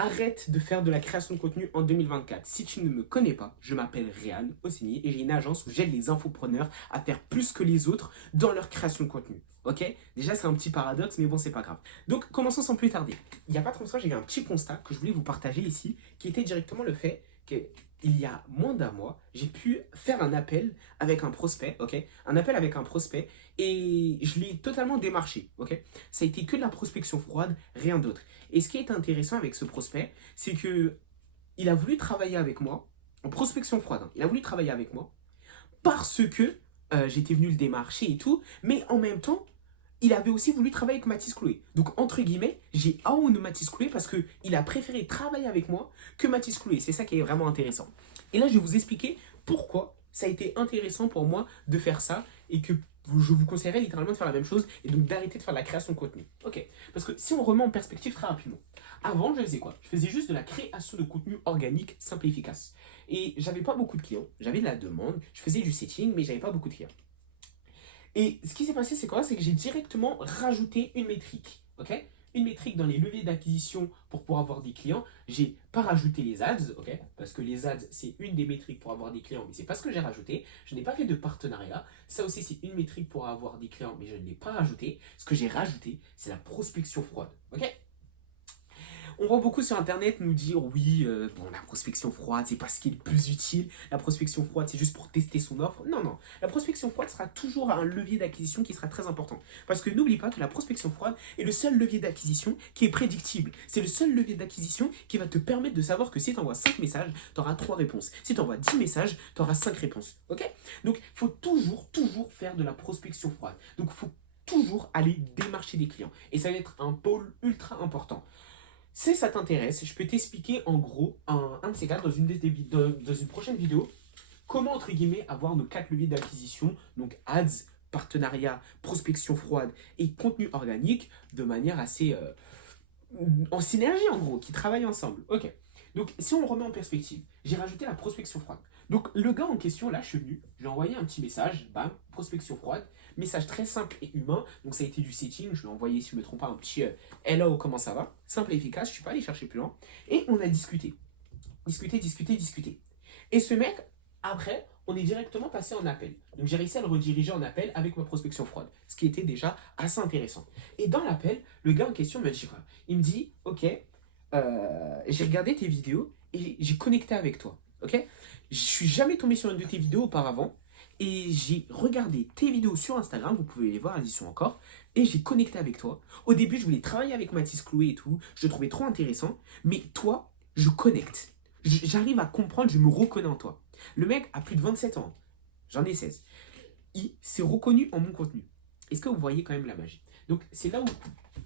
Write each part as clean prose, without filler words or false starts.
arrête de faire de la création de contenu en 2024. Si tu ne me connais pas, je m'appelle Réan Osseni et j'ai une agence où j'aide les infopreneurs à faire plus que les autres dans leur création de contenu. Ok? Déjà, c'est un petit paradoxe, mais bon, c'est pas grave. Donc, commençons sans plus tarder. Il n'y a pas trop longtemps, j'ai eu un petit constat que je voulais vous partager ici, qui était directement le fait que il y a moins d'un mois, j'ai pu faire un appel avec un prospect, ok? Un appel avec un prospect et je l'ai totalement démarché, ok? Ça a été que de la prospection froide, rien d'autre. Et ce qui est intéressant avec ce prospect, c'est que il a voulu travailler avec moi en prospection froide, hein. Il a voulu travailler avec moi parce que j'étais venu le démarcher et tout, mais en même temps, il avait aussi voulu travailler avec Mathis Chloé. Donc, entre guillemets, j'ai own Mathis Chloé parce qu'il a préféré travailler avec moi que Mathis Chloé. C'est ça qui est vraiment intéressant. Et là, je vais vous expliquer pourquoi ça a été intéressant pour moi de faire ça et que je vous conseillerais littéralement de faire la même chose et donc d'arrêter de faire de la création de contenu. Ok. Parce que si on remet en perspective très rapidement, avant, je faisais quoi? Je faisais juste de la création de contenu organique simple et efficace. Et j'avais pas beaucoup de clients. J'avais de la demande, je faisais du setting, mais j'avais pas beaucoup de clients. Et ce qui s'est passé, c'est quoi? C'est que j'ai directement rajouté une métrique. Ok? Une métrique dans les leviers d'acquisition pour pouvoir avoir des clients. J'ai pas rajouté les ads, ok? Parce que les ads, c'est une des métriques pour avoir des clients, mais c'est pas ce que j'ai rajouté. Je n'ai pas fait de partenariat. Ça aussi, c'est une métrique pour avoir des clients, mais je ne l'ai pas rajouté. Ce que j'ai rajouté, c'est la prospection froide. Ok? On voit beaucoup sur internet nous dire oui, bon, la prospection froide, c'est pas ce qui est le plus utile. La prospection froide, c'est juste pour tester son offre. Non, non. La prospection froide sera toujours un levier d'acquisition qui sera très important. Parce que n'oublie pas que la prospection froide est le seul levier d'acquisition qui est prédictible. C'est le seul levier d'acquisition qui va te permettre de savoir que si tu envoies 5 messages, tu auras 3 réponses. Si tu envoies 10 messages, tu auras 5 réponses. Ok? Donc, il faut toujours faire de la prospection froide. Donc, il faut toujours aller démarcher des clients. Et ça va être un pôle ultra important. Si ça t'intéresse, je peux t'expliquer en gros un de ces cas dans une prochaine vidéo comment entre guillemets avoir nos 4 leviers d'acquisition, donc ads, partenariat, prospection froide et contenu organique de manière assez en synergie en gros, qui travaillent ensemble. Ok. Donc si on le remet en perspective, j'ai rajouté la prospection froide. Donc le gars en question là, je suis venu, j'ai envoyé un petit message, bam, prospection froide, message très simple et humain. Donc ça a été du setting, je lui ai envoyé, si je ne me trompe pas, un petit hello, comment ça va? Simple et efficace, je ne suis pas allé chercher plus loin. Et on a discuté. Discuté. Et ce mec, après, on est directement passé en appel. Donc j'ai réussi à le rediriger en appel avec ma prospection froide, ce qui était déjà assez intéressant. Et dans l'appel, le gars en question me dit quoi? Il me dit, ok, j'ai regardé tes vidéos et j'ai connecté avec toi. Ok? Je suis jamais tombé sur une de tes vidéos auparavant et j'ai regardé tes vidéos sur Instagram, vous pouvez les voir, elles y sont encore, et j'ai connecté avec toi. Au début, je voulais travailler avec Mathis Chloé et tout, je le trouvais trop intéressant, mais toi, je connecte. J'arrive à comprendre, je me reconnais en toi. Le mec a plus de 27 ans, j'en ai 16. Il s'est reconnu en mon contenu. Est-ce que vous voyez quand même la magie? Donc c'est là où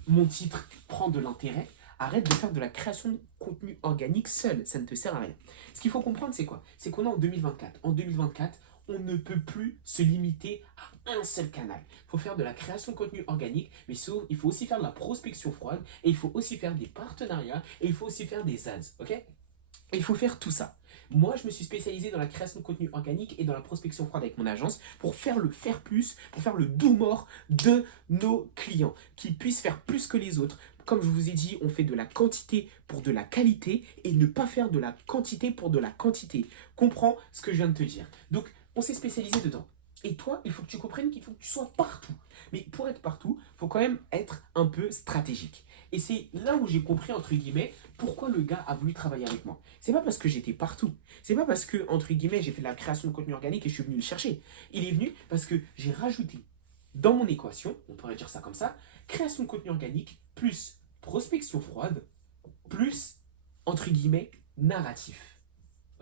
mon titre prend de l'intérêt. Arrête de faire de la création de contenu organique seul, ça ne te sert à rien. Ce qu'il faut comprendre, c'est quoi? C'est qu'on est en 2024. En 2024, on ne peut plus se limiter à un seul canal. Il faut faire de la création de contenu organique, mais il faut aussi faire de la prospection froide, et il faut aussi faire des partenariats, et il faut aussi faire des ads. Ok? Et il faut faire tout ça. Moi, je me suis spécialisé dans la création de contenu organique et dans la prospection froide avec mon agence pour faire le faire plus, pour faire le do more de nos clients, qu'ils puissent faire plus que les autres. Comme je vous ai dit, on fait de la quantité pour de la qualité et ne pas faire de la quantité pour de la quantité. Comprends ce que je viens de te dire. Donc, on s'est spécialisé dedans. Et toi, il faut que tu comprennes qu'il faut que tu sois partout. Mais pour être partout, il faut quand même être un peu stratégique. Et c'est là où j'ai compris, entre guillemets, pourquoi le gars a voulu travailler avec moi. C'est pas parce que j'étais partout. C'est pas parce que, entre guillemets, j'ai fait de la création de contenu organique et je suis venu le chercher. Il est venu parce que j'ai rajouté dans mon équation, on pourrait dire ça comme ça, création de contenu organique plus prospection froide plus, entre guillemets, narratif.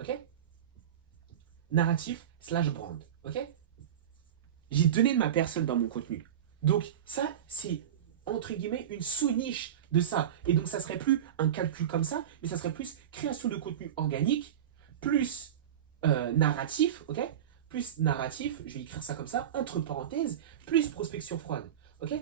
Ok? Narratif slash brand. Ok? J'ai donné de ma personne dans mon contenu. Donc ça, c'est entre guillemets une sous-niche de ça. Et donc ça serait plus un calcul comme ça, mais ça serait plus création de contenu organique, plus narratif, ok? Plus narratif, je vais écrire ça comme ça, entre parenthèses, plus prospection froide, ok?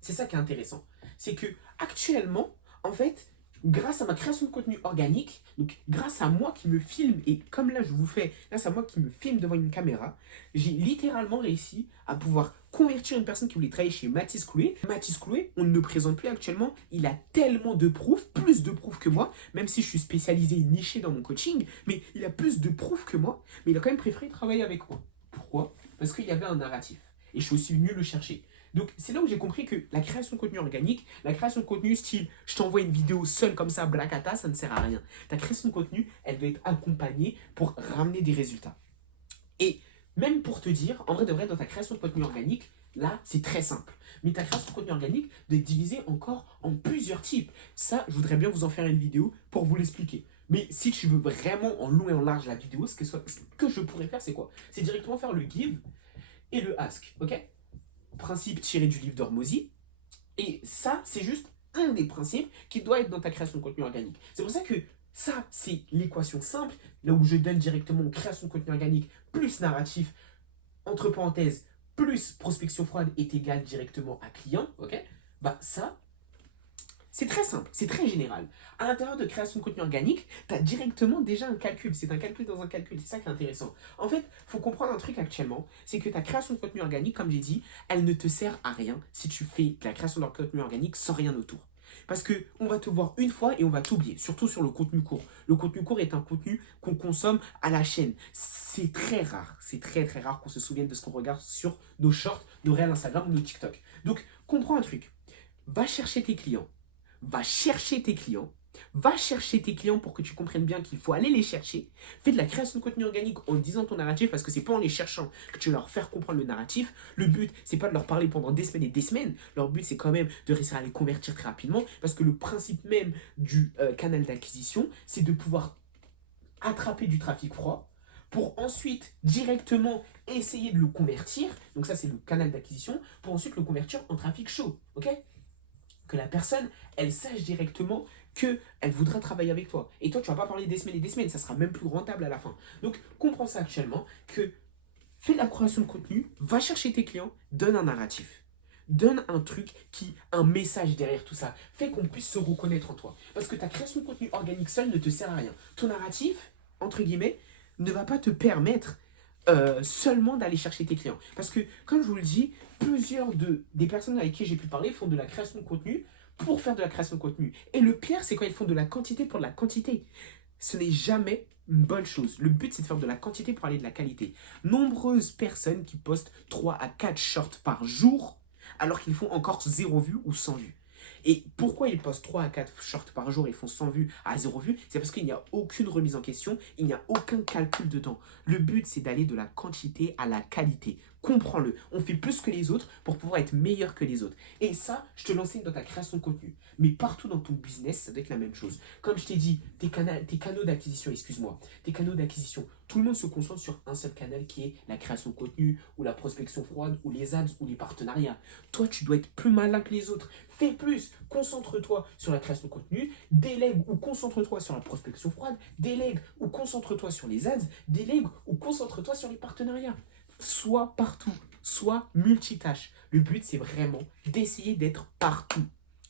C'est ça qui est intéressant. C'est que actuellement, en fait, grâce à ma création de contenu organique, donc grâce à moi qui me filme, et comme là je vous fais, grâce à moi qui me filme devant une caméra, j'ai littéralement réussi à pouvoir convertir une personne qui voulait travailler chez Mathis Clouet. Mathis Clouet, on ne le présente plus actuellement, il a tellement de proof, plus de proof que moi, même si je suis spécialisé et niché dans mon coaching, mais il a plus de proof que moi, mais il a quand même préféré travailler avec moi. Pourquoi? Parce qu'il y avait un narratif, et je suis aussi venu le chercher. Donc c'est là où j'ai compris que la création de contenu organique, la création de contenu style je t'envoie une vidéo seule comme ça, blacata, ça ne sert à rien. Ta création de contenu, elle doit être accompagnée pour ramener des résultats. Et même pour te dire, en vrai de vrai, dans ta création de contenu organique, là, c'est très simple. Mais ta création de contenu organique doit être divisée encore en plusieurs types. Ça, je voudrais bien vous en faire une vidéo pour vous l'expliquer. Mais si tu veux vraiment en long et en large la vidéo, ce que je pourrais faire, c'est quoi? C'est directement faire le give et le ask, ok? Principe tiré du livre d'Hormozy. Et ça, c'est juste un des principes qui doit être dans ta création de contenu organique. C'est pour ça que ça, c'est l'équation simple, là où je donne directement création de contenu organique plus narratif, entre parenthèses, plus prospection froide est égal directement à client, ok? Bah ça, c'est très simple, c'est très général. À l'intérieur de création de contenu organique, tu as directement déjà un calcul. C'est un calcul dans un calcul, c'est ça qui est intéressant. En fait, il faut comprendre un truc actuellement, c'est que ta création de contenu organique, comme j'ai dit, elle ne te sert à rien si tu fais de la création de contenu organique sans rien autour. Parce que on va te voir une fois et on va t'oublier, surtout sur le contenu court. Le contenu court est un contenu qu'on consomme à la chaîne. C'est très rare, c'est très très rare qu'on se souvienne de ce qu'on regarde sur nos shorts, nos réels Instagram ou nos TikTok. Donc, comprends un truc. Va chercher tes clients. Va chercher tes clients. Va chercher tes clients pour que tu comprennes bien qu'il faut aller les chercher. Fais de la création de contenu organique en disant ton narratif parce que c'est pas en les cherchant que tu vas leur faire comprendre le narratif. Le but, c'est pas de leur parler pendant des semaines et des semaines. Leur but, c'est quand même de réussir à les convertir très rapidement parce que le principe même du canal d'acquisition, c'est de pouvoir attraper du trafic froid pour ensuite directement essayer de le convertir. Donc ça, c'est le canal d'acquisition pour ensuite le convertir en trafic chaud. Ok? Que la personne, elle sache directement qu'elle voudra travailler avec toi. Et toi, tu vas pas parler des semaines et des semaines, ça sera même plus rentable à la fin. Donc, comprends ça actuellement, que fais de la création de contenu, va chercher tes clients, donne un narratif. Donne un truc un message derrière tout ça. Fais qu'on puisse se reconnaître en toi. Parce que ta création de contenu organique seule ne te sert à rien. Ton narratif, entre guillemets, ne va pas te permettre seulement d'aller chercher tes clients. Parce que, comme je vous le dis, des personnes avec qui j'ai pu parler font de la création de contenu pour faire de la création de contenu. Et le pire, c'est quand ils font de la quantité pour de la quantité. Ce n'est jamais une bonne chose. Le but, c'est de faire de la quantité pour aller de la qualité. Nombreuses personnes qui postent 3 à 4 shorts par jour, alors qu'ils font encore 0 vues ou 100 vues. Et pourquoi ils postent 3 à 4 shorts par jour et font 100 vues à 0 vues? C'est parce qu'il n'y a aucune remise en question, il n'y a aucun calcul dedans. Le but, c'est d'aller de la quantité à la qualité. Comprends-le. On fait plus que les autres pour pouvoir être meilleur que les autres. Et ça, je te l'enseigne dans ta création de contenu. Mais partout dans ton business, ça doit être la même chose. Comme je t'ai dit, tes canaux d'acquisition, excuse-moi, tes canaux d'acquisition, tout le monde se concentre sur un seul canal qui est la création de contenu ou la prospection froide ou les ads ou les partenariats. Toi, tu dois être plus malin que les autres. Fais plus. Concentre-toi sur la création de contenu, délègue ou concentre-toi sur la prospection froide, délègue ou concentre-toi sur les ads, délègue ou concentre-toi sur les partenariats. Sois partout, sois multitâche. Le but, c'est vraiment d'essayer d'être partout.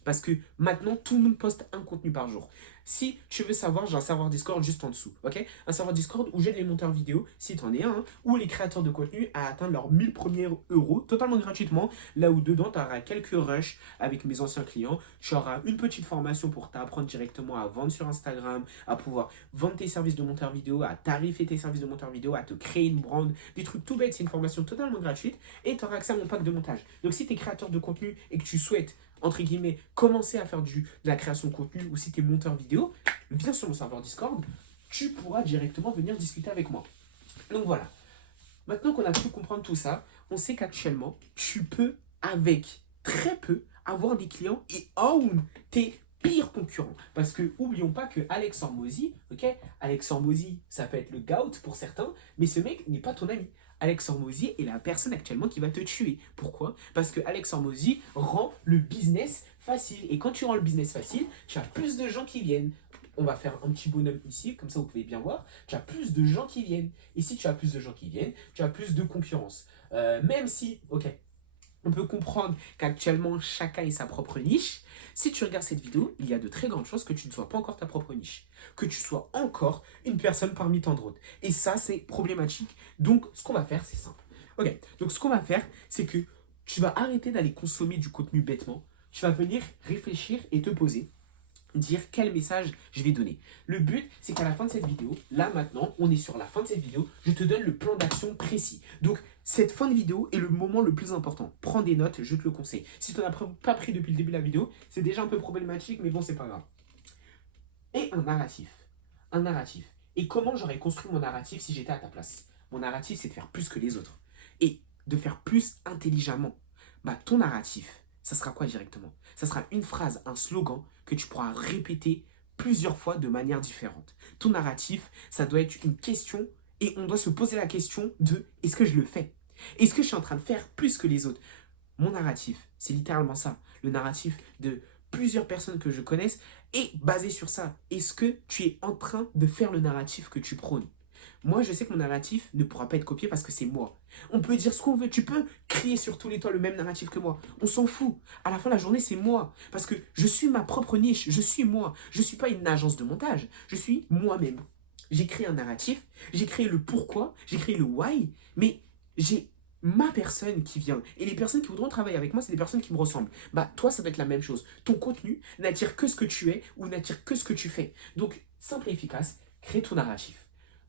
Parce que maintenant, tout le monde poste un contenu par jour. Si tu veux savoir, j'ai un serveur Discord juste en dessous, ok? Un serveur Discord où j'aide les monteurs vidéo, si tu en es un, hein, ou les créateurs de contenu à atteindre leurs 1000 premiers euros totalement gratuitement. Là où dedans, tu auras quelques rushs avec mes anciens clients. Tu auras une petite formation pour t'apprendre directement à vendre sur Instagram, à pouvoir vendre tes services de monteur vidéo, à tarifer tes services de monteur vidéo, à te créer une brand, des trucs tout bêtes. C'est une formation totalement gratuite et tu auras accès à mon pack de montage. Donc si tu es créateur de contenu et que tu souhaites entre guillemets, commencer à faire de la création de contenu ou si tu es monteur vidéo, viens sur mon serveur Discord, tu pourras directement venir discuter avec moi. Donc voilà. Maintenant qu'on a pu comprendre tout ça, on sait qu'actuellement, tu peux, avec très peu, avoir des clients et own tes pires concurrents. Parce que, oublions pas que Alex Hormozy, ok, Alex Hormozy, ça peut être le gout pour certains, mais ce mec n'est pas ton ami. Alex Hormozy est la personne actuellement qui va te tuer. Pourquoi? Parce que Alex Hormozy rend le business facile. Et quand tu rends le business facile, tu as plus de gens qui viennent. On va faire un petit bonhomme ici, comme ça vous pouvez bien voir. Tu as plus de gens qui viennent. Et si tu as plus de gens qui viennent, tu as plus de concurrence. Même si, ok, on peut comprendre qu'actuellement, chacun ait sa propre niche. Si tu regardes cette vidéo, il y a de très grandes chances que tu ne sois pas encore ta propre niche, que tu sois encore une personne parmi tant d'autres. Et ça, c'est problématique. Donc, ce qu'on va faire, c'est simple. Ok, donc ce qu'on va faire, c'est que tu vas arrêter d'aller consommer du contenu bêtement. Tu vas venir réfléchir et te poser, dire quel message je vais donner. Le but, c'est qu'à la fin de cette vidéo, là maintenant, on est sur la fin de cette vidéo, je te donne le plan d'action précis. Donc, cette fin de vidéo est le moment le plus important. Prends des notes, je te le conseille. Si tu n'en as pas pris depuis le début de la vidéo, c'est déjà un peu problématique, mais bon, c'est pas grave. Et un narratif. Un narratif. Et comment j'aurais construit mon narratif si j'étais à ta place? Mon narratif, c'est de faire plus que les autres. Et de faire plus intelligemment. Bah, ton narratif, ça sera quoi directement? Ça sera une phrase, un slogan que tu pourras répéter plusieurs fois de manière différente. Ton narratif, ça doit être une question et on doit se poser la question de est-ce que je le fais? Est-ce que je suis en train de faire plus que les autres? Mon narratif, c'est littéralement ça. Le narratif de plusieurs personnes que je connaisse est basé sur ça. Est-ce que tu es en train de faire le narratif que tu prônes? Moi, je sais que mon narratif ne pourra pas être copié parce que c'est moi. On peut dire ce qu'on veut. Tu peux crier sur tous les toits le même narratif que moi. On s'en fout. À la fin de la journée, c'est moi. Parce que je suis ma propre niche. Je suis moi. Je ne suis pas une agence de montage. Je suis moi-même. J'ai créé un narratif. J'ai créé le pourquoi. J'ai créé le why. Mais j'ai ma personne qui vient. Et les personnes qui voudront travailler avec moi, c'est des personnes qui me ressemblent. Bah, toi, ça va être la même chose. Ton contenu n'attire que ce que tu es ou n'attire que ce que tu fais. Donc, simple et efficace, crée ton narratif.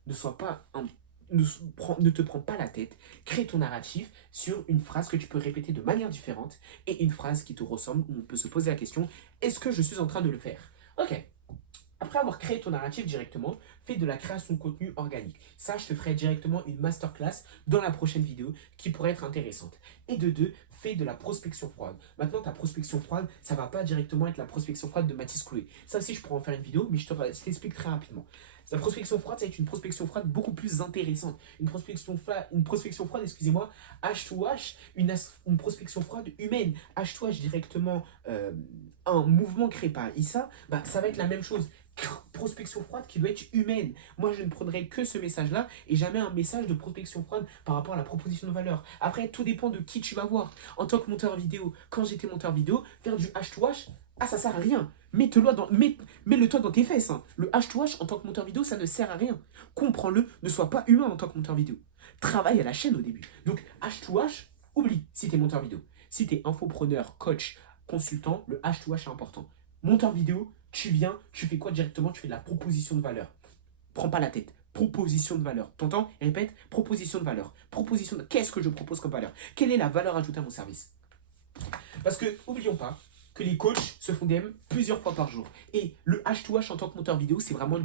Ne sois pas un ne te prends pas la tête, crée ton narratif sur une phrase que tu peux répéter de manière différente et une phrase qui te ressemble où on peut se poser la question, est-ce que je suis en train de le faire? Ok. Après avoir créé ton narratif directement, fais de la création de contenu organique. Ça, je te ferai directement une masterclass dans la prochaine vidéo qui pourrait être intéressante. Et de deux, fais de la prospection froide. Maintenant, ta prospection froide, ça va pas directement être la prospection froide de Mathis Chloé. Ça aussi, je pourrais en faire une vidéo, mais je t'explique très rapidement. La prospection froide, ça va être une prospection froide beaucoup plus intéressante. Une prospection froide, excusez-moi, H2H, une prospection froide humaine. H2H directement, un mouvement créé par ISA, bah, ça va être la même chose. Prospection froide qui doit être humaine. Moi, je ne prendrai que ce message-là et jamais un message de prospection froide par rapport à la proposition de valeur. Après, tout dépend de qui tu vas voir. En tant que monteur vidéo, quand j'étais monteur vidéo, faire du H2H, ah, ça sert à rien. Mets-le toi dans tes fesses. Hein. Le H2H en tant que monteur vidéo, ça ne sert à rien. Comprends-le, ne sois pas humain en tant que monteur vidéo. Travaille à la chaîne au début. Donc, H2H, oublie si tu es monteur vidéo. Si tu es infopreneur, coach, consultant, le H2H est important. Monteur vidéo, tu viens, tu fais quoi directement? Tu fais de la proposition de valeur. Prends pas la tête. Proposition de valeur. T'entends? Répète, proposition de valeur. Proposition de... Qu'est-ce que je propose comme valeur? Quelle est la valeur ajoutée à mon service? Parce que, oublions pas, que les coachs se font DM plusieurs fois par jour. Et le H2H en tant que monteur vidéo, c'est vraiment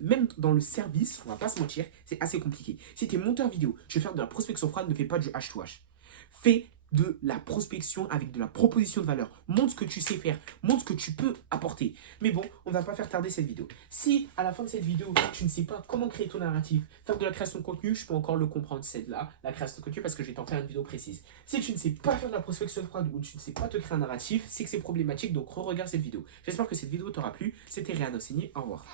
même dans le service, on va pas se mentir, c'est assez compliqué. Si tu es monteur vidéo, tu veux faire de la prospection froide, ne fais pas du H2H. Fais de la prospection avec de la proposition de valeur. Montre ce que tu sais faire, montre ce que tu peux apporter. Mais bon, on ne va pas faire tarder cette vidéo. Si à la fin de cette vidéo, tu ne sais pas comment créer ton narratif, faire de la création de contenu, je peux encore le comprendre, celle-là, la création de contenu, parce que je vais t'en faire une vidéo précise. Si tu ne sais pas faire de la prospection froide ou tu ne sais pas te créer un narratif, c'est que c'est problématique, donc re-regarde cette vidéo. J'espère que cette vidéo t'aura plu. C'était Réan Ossini, au revoir.